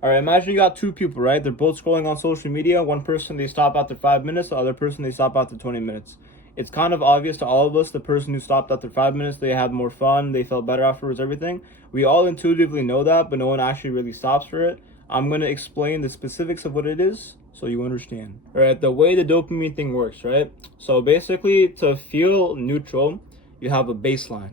All right, imagine you got two people, right? They're both scrolling on social media. One person, they stop after 5 minutes. The other person, they stop after 20 minutes. It's kind of obvious to all of us, the person who stopped after 5 minutes, they had more fun, they felt better afterwards, everything. We all intuitively know that, but no one actually really stops for it. I'm going to explain the specifics of what it is so you understand. All right, the way the dopamine thing works, right? So basically, to feel neutral, you have a baseline.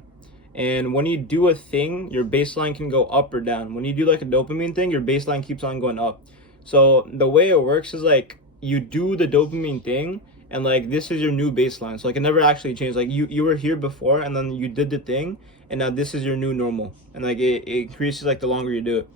And when you do a thing, your baseline can go up or down. When you do like a dopamine thing, your baseline keeps on going up. So the way it works is like you do the dopamine thing and like this is your new baseline. So like it never actually changed. Like you were here before and then you did the thing and now this is your new normal. And like it increases like the longer you do it.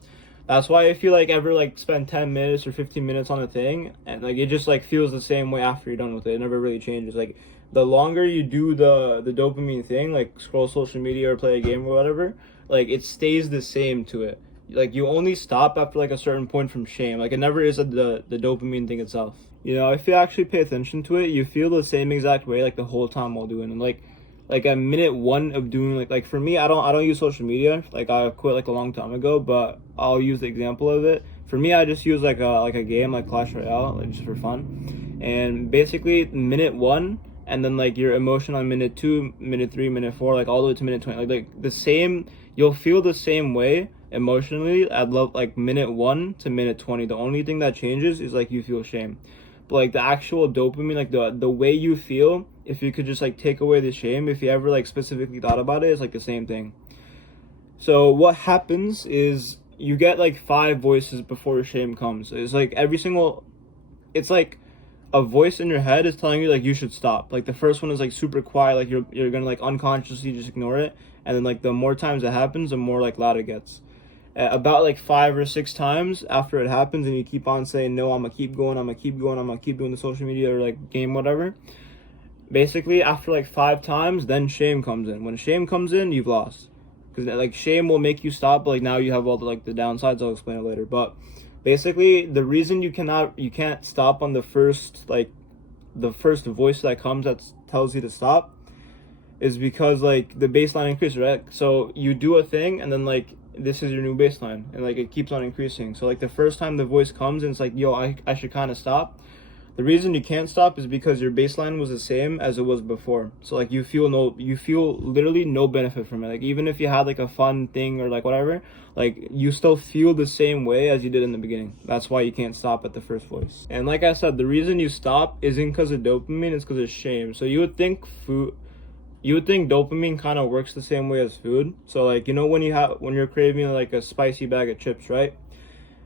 That's why if you like ever like spend 10 minutes or 15 minutes on a thing and like it just like feels the same way after you're done with it. It never really changes. Like the longer you do the dopamine thing, like scroll social media or play a game or whatever, like it stays the same to it. Like you only stop after like a certain point from shame. Like it never is the dopamine thing itself. You know, if you actually pay attention to it, you feel the same exact way like the whole time while doing it. And like at minute one of doing like for me, I don't use social media. Like I quit like a long time ago, but I'll use the example of it. For me, I just use like a game like Clash Royale, like just for fun. And basically minute one and then like your emotion on minute two, minute three, minute four, like all the way to minute 20. Like the same, you'll feel the same way emotionally at love like minute one to minute 20. The only thing that changes is like you feel shame. But like the actual dopamine, like the way you feel, if you could just like take away the shame, if you ever like specifically thought about it, it's like the same thing. So what happens is you get like five voices before shame comes. It's like every single, it's like a voice in your head is telling you like you should stop. Like the first one is like super quiet, like you're gonna like unconsciously just ignore it, and then like the more times it happens, the more like loud it gets. About like 5 or 6 times after it happens, and you keep on saying no, I'm gonna keep going, I'm gonna keep going, I'm gonna keep doing the social media or like game whatever. Basically, after like 5 times, then shame comes in. When shame comes in, you've lost because like shame will make you stop. But like now you have all the like the downsides. I'll explain it later, but basically the reason you can't stop on the first like the first voice that comes that tells you to stop is because like the baseline increases, right? So you do a thing and then like this is your new baseline and like it keeps on increasing. So like the first time the voice comes and it's like yo, I should kind of stop. The reason you can't stop is because your baseline was the same as it was before. So like you feel literally no benefit from it. Like even if you had like a fun thing or like whatever, like you still feel the same way as you did in the beginning. That's why you can't stop at the first voice. And like I said, the reason you stop isn't because of dopamine, it's because of shame. So you would think dopamine kind of works the same way as food. So like you know when you're craving like a spicy bag of chips, right?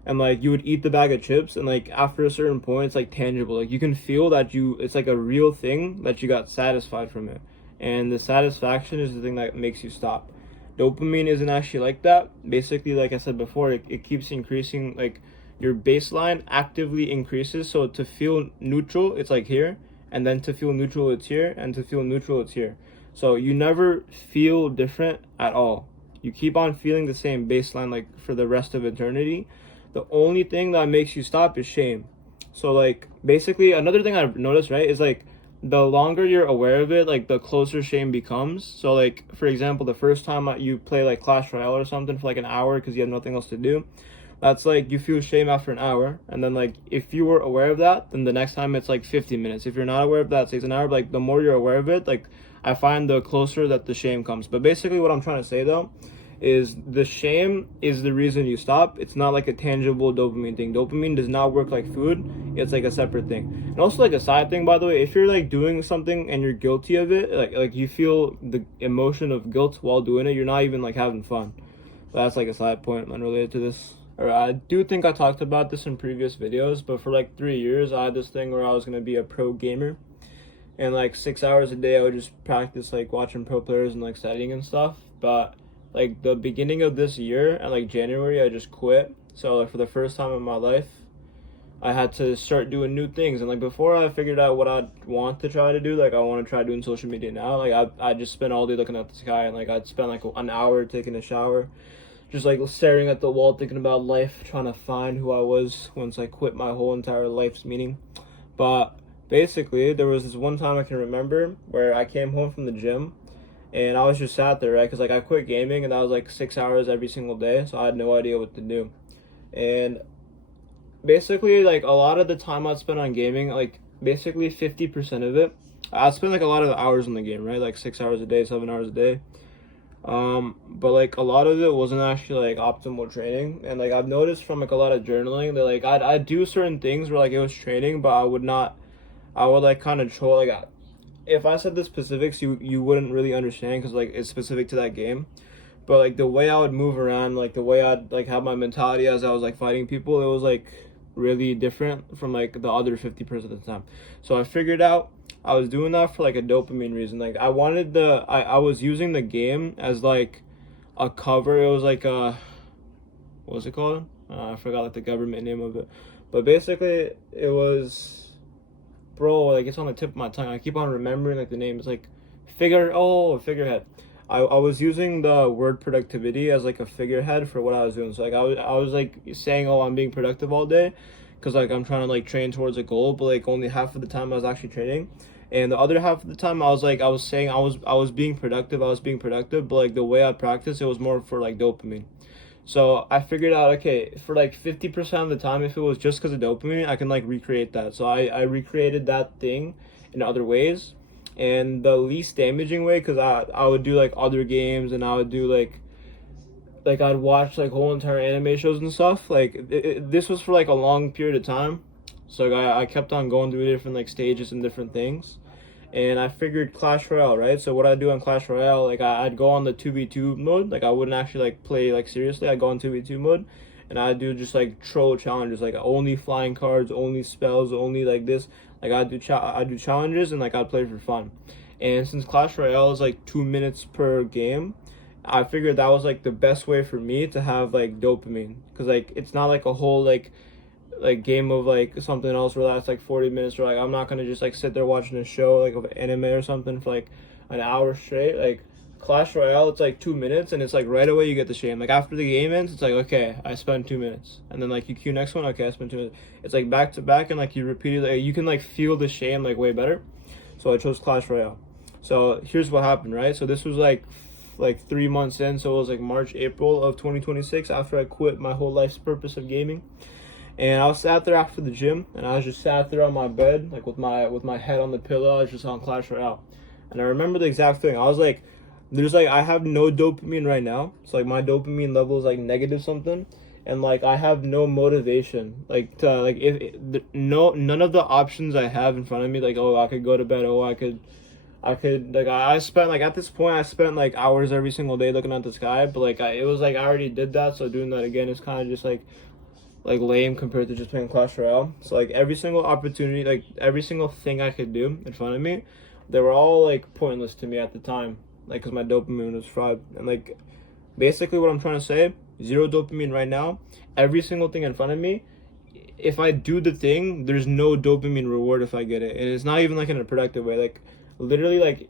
And like you would eat the bag of chips and like after a certain point it's like tangible, like you can feel that it's like a real thing that you got satisfied from it, and the satisfaction is the thing that makes you stop. Dopamine isn't actually like that. Basically, like I said before, it keeps increasing. Like your baseline actively increases, so to feel neutral it's like here, and then to feel neutral it's here, and to feel neutral it's here. So you never feel different at all. You keep on feeling the same baseline like for the rest of eternity. The only thing that makes you stop is shame. So like basically another thing I've noticed, right, is like the longer you're aware of it, like the closer shame becomes. So like for example, the first time you play like Clash Royale or something for like an hour because you have nothing else to do, that's like you feel shame after an hour. And then like if you were aware of that, then the next time it's like 50 minutes. If you're not aware of that, it takes an hour. But like the more you're aware of it, like I find the closer that the shame comes. But basically what I'm trying to say though is the shame is the reason you stop. It's not like a tangible dopamine thing. Dopamine does not work like food. It's like a separate thing. And also like a side thing, by the way, if you're like doing something and you're guilty of it, like you feel the emotion of guilt while doing it, you're not even like having fun. But that's like a side point unrelated to this. Alright, I do think I talked about this in previous videos, but for like 3 years I had this thing where I was gonna be a pro gamer. And like 6 hours a day I would just practice like watching pro players and like studying and stuff. But like the beginning of this year and like January I just quit. So like for the first time in my life I had to start doing new things. And like before I figured out what I'd want to try to do, like I want to try doing social media now. Like I just spent all day looking at the sky and like I'd spend like an hour taking a shower, just like staring at the wall thinking about life, trying to find who I was once I quit my whole entire life's meaning. But basically there was this one time I can remember where I came home from the gym and I was just sat there, right? Because like I quit gaming and that was like 6 hours every single day, so I had no idea what to do. And basically, like, a lot of the time I'd spend on gaming, like, basically 50% of it, I'd spend like a lot of the hours in the game, right? Like 6 hours a day, 7 hours a day. But like a lot of it wasn't actually like optimal training, and like I've noticed from like a lot of journaling that like I'd do certain things where like it was training, but I would not, I would like kind of troll, like if I said the specifics, you wouldn't really understand because like it's specific to that game. But like the way I would move around, like the way I'd like have my mentality as I was like fighting people, it was like really different from like the other 50% of the time. So I figured out I was doing that for like a dopamine reason. Like I wanted I was using the game as like a cover. It was like what was it called? I forgot like the government name of it. But basically it was, bro, like it's on the tip of my tongue. I keep on remembering like the name. It's like figurehead. I was using the word productivity as like a figurehead for what I was doing. So like I was like saying, oh, I'm being productive all day because like I'm trying to like train towards a goal, but like only half of the time I was actually training. And the other half of the time I was like I was saying I was being productive, but like the way I practiced it was more for like dopamine. So I figured out, okay, for like 50% of the time, if it was just because of dopamine, I can like recreate that. So I recreated that thing in other ways. And the least damaging way, because I would do like other games and I would do like I'd watch like whole entire anime shows and stuff. Like this was for like a long period of time. So like, I kept on going through different like stages and different things, and I figured Clash Royale, right? So what I do on Clash Royale, like I'd go on the 2v2 mode, like I wouldn't actually like play like seriously. I'd go on 2v2 mode, and I'd do just like troll challenges, like only flying cards, only spells, only like this. Like I do challenges, and like I'd play for fun. And since Clash Royale is like 2 minutes per game, I figured that was like the best way for me to have like dopamine, because like it's not like a whole like game of like something else where that's like 40 minutes, or like I'm not gonna just like sit there watching a show like of anime or something for like an hour straight. Like Clash Royale, it's like 2 minutes, and it's like right away you get the shame. Like after the game ends, it's like, okay, I spent 2 minutes, and then like you queue next one, okay, I spent 2 minutes. It's like back to back, and like you repeat it, like, you can like feel the shame like way better. So I chose Clash Royale. So here's what happened, right? So this was like 3 months in, so it was like March, April of 2026 after I quit my whole life's purpose of gaming. And I was sat there after the gym, and I was just sat there on my bed, like with my head on the pillow. I was just on Clash Royale, and I remember the exact thing. I was like, "There's like I have no dopamine right now, so like my dopamine level is like negative something, and like I have no motivation, like to like no none of the options I have in front of me, like, oh, I could go to bed, oh, I could like I spent like at this point I spent like hours every single day looking at the sky, but like it was like I already did that, so doing that again is kind of just like lame compared to just playing Clash Royale. So like every single opportunity, like every single thing I could do in front of me, they were all like pointless to me at the time, like because my dopamine was fried. And like basically what I'm trying to say, zero dopamine right now. Every single thing in front of me, if I do the thing, there's no dopamine reward if I get it, and it's not even like in a productive way. Like literally like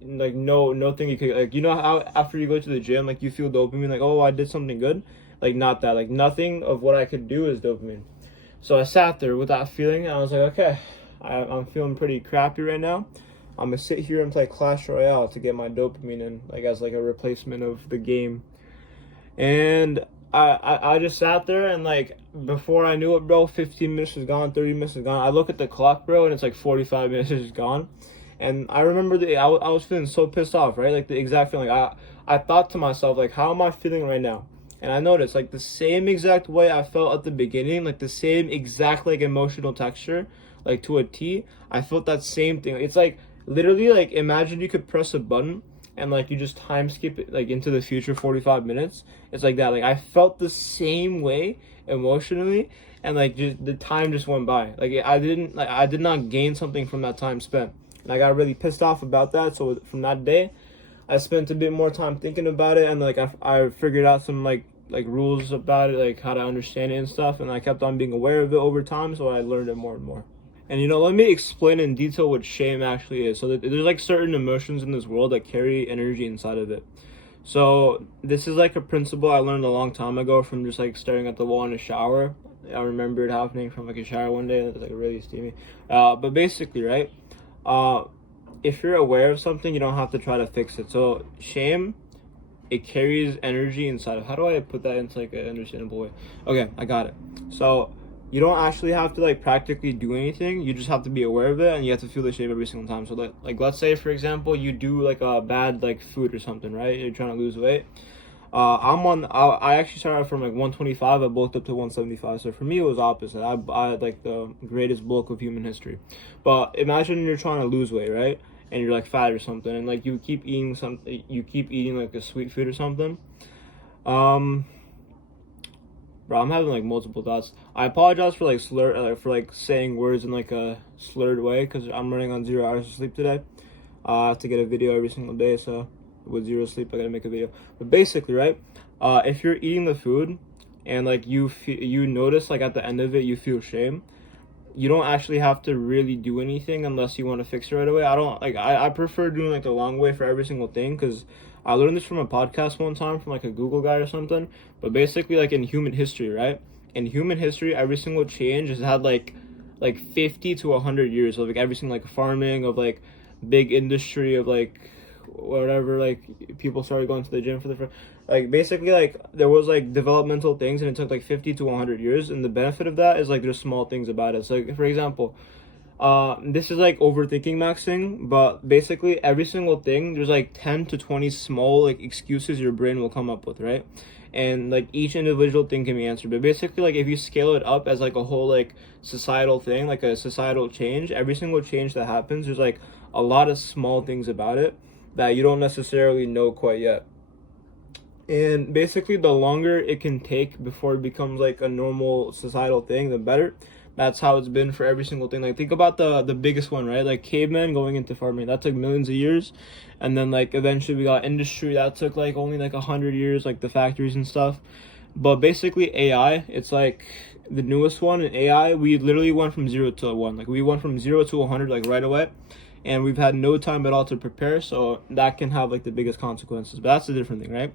no thing you could, like, you know how after you go to the gym, like you feel dopamine, like, oh, I did something good. Like not that, like nothing of what I could do is dopamine. So I sat there with that feeling, and I was like, okay, I'm feeling pretty crappy right now. I'm gonna sit here and play Clash Royale to get my dopamine in, like as like a replacement of the game. And I just sat there, and like before I knew it, bro, 15 minutes is gone, 30 minutes is gone. I look at the clock, bro, and it's like 45 minutes is gone. And I remember I was feeling so pissed off, right? Like the exact feeling. I thought to myself, like, how am I feeling right now? And I noticed like the same exact way I felt at the beginning, like the same exact like emotional texture, like to a T. I felt that same thing. It's like literally like imagine you could press a button and like you just time skip it like into the future 45 minutes. It's like that. Like I felt the same way emotionally, and like just the time just went by. Like I did not gain something from that time spent. And I got really pissed off about that. So from that day, I spent a bit more time thinking about it, and like I figured out some like rules about it, like how to understand it and stuff, and I kept on being aware of it over time, so I learned it more and more. And you know, let me explain in detail what shame actually is. So there's like certain emotions in this world that carry energy inside of it. So this is like a principle I learned a long time ago from just like staring at the wall in a shower. I remember it happening from like a shower one day, and it was like really steamy. But basically, right? If you're aware of something, you don't have to try to fix it. So shame, it carries energy inside of. How do I put that into like an understandable way? Okay, I got it. So you don't actually have to like practically do anything. You just have to be aware of it, and you have to feel the shame every single time. So like let's say for example you do like a bad like food or something, right? You're trying to lose weight. I actually started out from like 125. I bulked up to 175. So for me it was opposite. I had like the greatest bulk of human history. But imagine you're trying to lose weight, right? And you're like fat or something, and like you keep eating something, you keep eating like a sweet food or something. Bro, I'm having like multiple thoughts. I apologize for like for like saying words in like a slurred way because I'm running on 0 hours of sleep today. I have to get a video every single day, so with zero sleep, I gotta make a video. But basically, right? If you're eating the food and like you notice like at the end of it you feel shame, you don't actually have to really do anything unless you want to fix it right away. I don't like I prefer doing like the long way for every single thing because I learned this from a podcast one time from like a Google guy or something. But basically like in human history, right? In human history, every single change has had like 50 to 100 years of like every single like farming of like big industry of like whatever, like people started going to the gym for the first, like basically like there was like developmental things and it took like 50 to 100 years, and the benefit of that is like there's small things about it. So like, for example, this is like overthinking maxing, but basically every single thing there's like 10 to 20 small like excuses your brain will come up with, right? And like each individual thing can be answered, but basically like if you scale it up as like a whole like societal thing, like a societal change, every single change that happens, there's like a lot of small things about it that you don't necessarily know quite yet. And basically the longer it can take before it becomes like a normal societal thing, the better. That's how it's been for every single thing. Like think about the biggest one, right? Like cavemen going into farming, that took millions of years. And then like eventually we got industry, that took like only like 100 years, like the factories and stuff. But basically AI, it's like the newest one. In AI, we literally went from 0 to 1. Like we went from 0 to 100 like right away, and we've had no time at all to prepare. So that can have like the biggest consequences. But that's a different thing, right?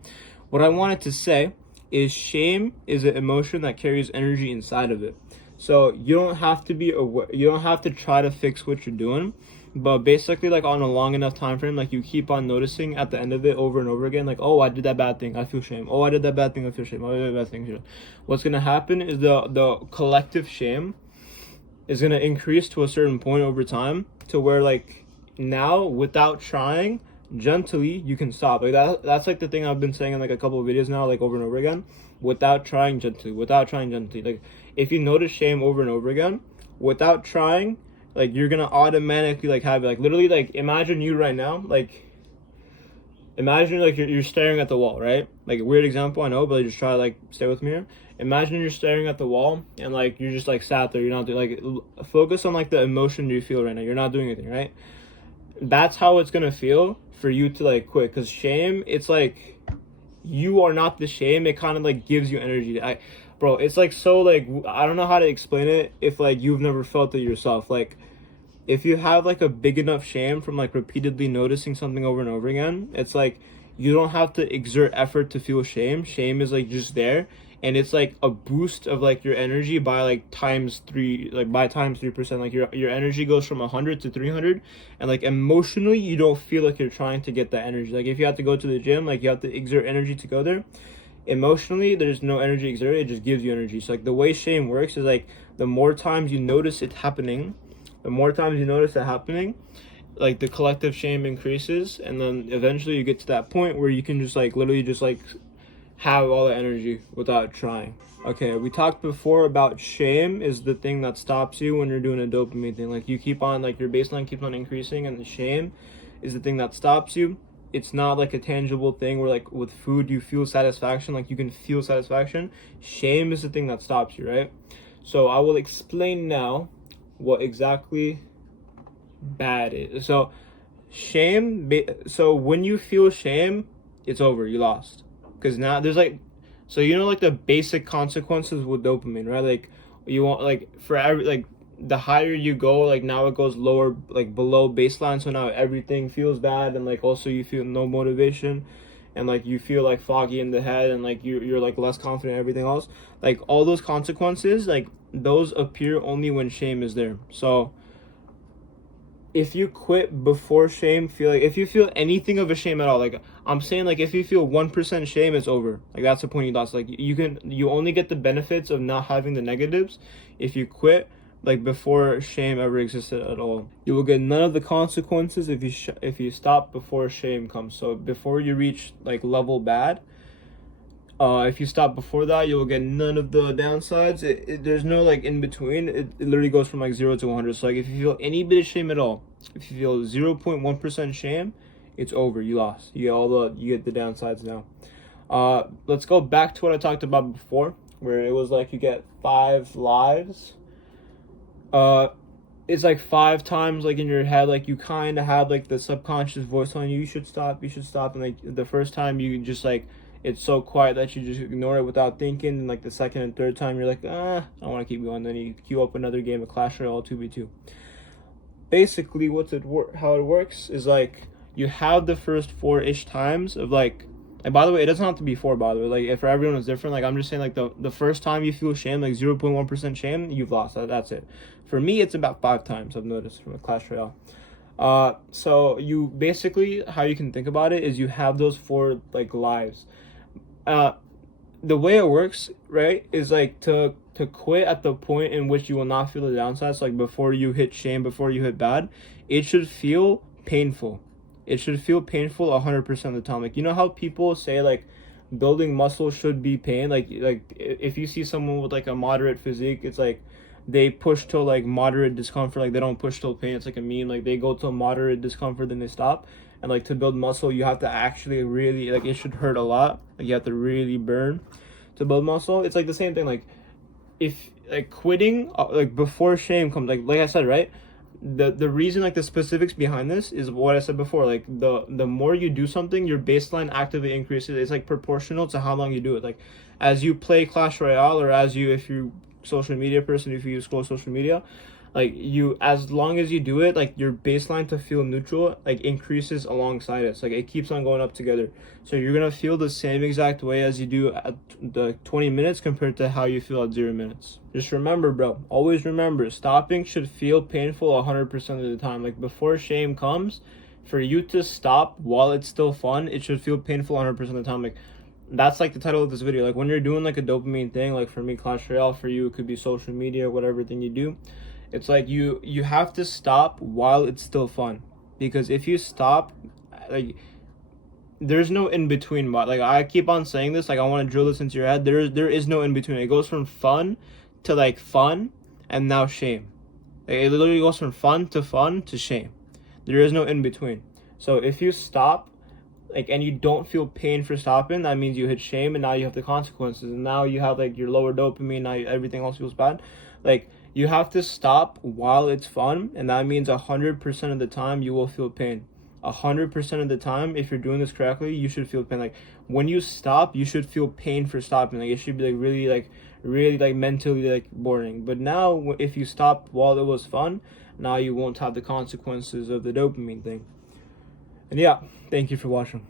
What I wanted to say is shame is an emotion that carries energy inside of it. So you don't have to be aware, you don't have to try to fix what you're doing, but basically like on a long enough time frame, like you keep on noticing at the end of it over and over again, like, oh, I did that bad thing, I feel shame. Oh, I did that bad thing, I feel shame. Oh, I did that bad thing. What's gonna happen is the collective shame is gonna increase to a certain point over time to where like now without trying, gently you can stop. Like that's like the thing I've been saying in like a couple of videos now, like over and over again. Without trying, gently. Without trying, gently. Like if you notice shame over and over again, without trying, like you're gonna automatically like have it. Like literally, like imagine you right now, like imagine like you're staring at the wall, right? Like a weird example, I know, but just try to like stay with me here. Imagine you're staring at the wall and like you're just like sat there. You're not doing like focus on like the emotion you feel right now. You're not doing anything, right? That's how it's gonna feel for you to like quit. Because shame, it's like you are not the shame. It kind of like gives you energy. Bro, it's like so like I don't know how to explain it if like you've never felt it yourself. Like if you have like a big enough shame from like repeatedly noticing something over and over again, it's like you don't have to exert effort to feel shame. Shame is like just there, and it's like a boost of like your energy by like times 3, like by times 3%. Like your energy goes from 100 to 300, and like emotionally you don't feel like you're trying to get that energy. Like if you have to go to the gym, like you have to exert energy to go there. Emotionally there's no energy exerted, it just gives you energy. So like the way shame works is like the more times you notice it happening, like the collective shame increases, and then eventually you get to that point where you can just like literally just like have all the energy without trying. Okay, we talked before about shame is the thing that stops you when you're doing a dopamine thing. Like you keep on, like your baseline keeps on increasing, and the shame is the thing that stops you. It's not like a tangible thing where like with food you feel satisfaction, like you can feel satisfaction. Shame is the thing that stops you, right? So I will explain now what exactly bad is. So shame, so when you feel shame, it's over, you lost. Because now there's like, so you know like the basic consequences with dopamine, right? Like you want like for every like the higher you go, like now it goes lower, like below baseline, so now everything feels bad, and like also you feel no motivation, and like you feel like foggy in the head, and like you're like less confident in everything else. Like all those consequences, like those appear only when shame is there. So if you quit before shame, feel like if you feel anything of a shame at all, like I'm saying, like if you feel 1% shame, it's over. Like that's the point you lost. Like you only get the benefits of not having the negatives if you quit like before shame ever existed at all. You will get none of the consequences if you stop before shame comes. So before you reach like level bad, if you stop before that, you'll get none of the downsides. There's no like in between. It literally goes from like 0 to 100. So like if you feel any bit of shame at all, if you feel 0.1% shame, it's over. You lost. You get the downsides now. Let's go back to what I talked about before, where it was like you get 5 lives. It's like 5 times like in your head, like you kind of have like the subconscious voice on you. You should stop. And like the first time you just like, it's so quiet that you just ignore it without thinking. And like the second and third time, you're like, I want to keep going. Then you queue up another game of Clash Royale 2v2. Basically, how it works is like you have the first 4-ish times of like, and by the way, it doesn't have to be 4, by the way. Like if for everyone is different, like I'm just saying like the first time you feel shame, like 0.1% shame, you've lost. That's it. For me, it's about 5 times I've noticed from a Clash Royale. So you basically, how you can think about it is you have those 4 like lives. The way it works, right, is like to quit at the point in which you will not feel the downsides, like before you hit shame, before you hit bad, it should feel painful. It should feel painful 100% of the time. Like, you know how people say like building muscle should be pain? Like if you see someone with like a moderate physique, it's like they push till like moderate discomfort, like they don't push till pain. It's like a meme, like they go to moderate discomfort, then they stop. And like to build muscle, you have to actually really, like it should hurt a lot. Like you have to really burn to build muscle. It's like the same thing. Like if like quitting like before shame comes, like I said, right, the reason, like the specifics behind this is what I said before. Like the more you do something, your baseline actively increases. It's like proportional to how long you do it. Like as you play Clash Royale, or if you social media person, if you scroll social media, like as long as you do it, like your baseline to feel neutral like increases alongside it. So like it keeps on going up together. So you're gonna feel the same exact way as you do at the 20 minutes compared to how you feel at 0 minutes. Just remember, bro, always remember, stopping should feel painful 100% of the time. Like before shame comes, for you to stop while it's still fun, it should feel painful 100% of the time. Like that's like the title of this video. Like when you're doing like a dopamine thing, like for me Clash Royale, for you it could be social media, whatever thing you do, it's like you have to stop while it's still fun. Because if you stop, like there's no in between. But like I keep on saying this, like I want to drill this into your head. There is no in between. It goes from fun to like fun and now shame. Like it literally goes from fun to shame. There is no in between. So if you stop, like, and you don't feel pain for stopping, that means you hit shame, and now you have the consequences, and now you have like your lower dopamine. Now everything else feels bad. Like you have to stop while it's fun, and that means 100% of the time you will feel pain. 100% of the time, if you're doing this correctly, you should feel pain. Like when you stop, you should feel pain for stopping. Like it should be like really like mentally like boring. But now if you stop while it was fun, now you won't have the consequences of the dopamine thing. And yeah, thank you for watching.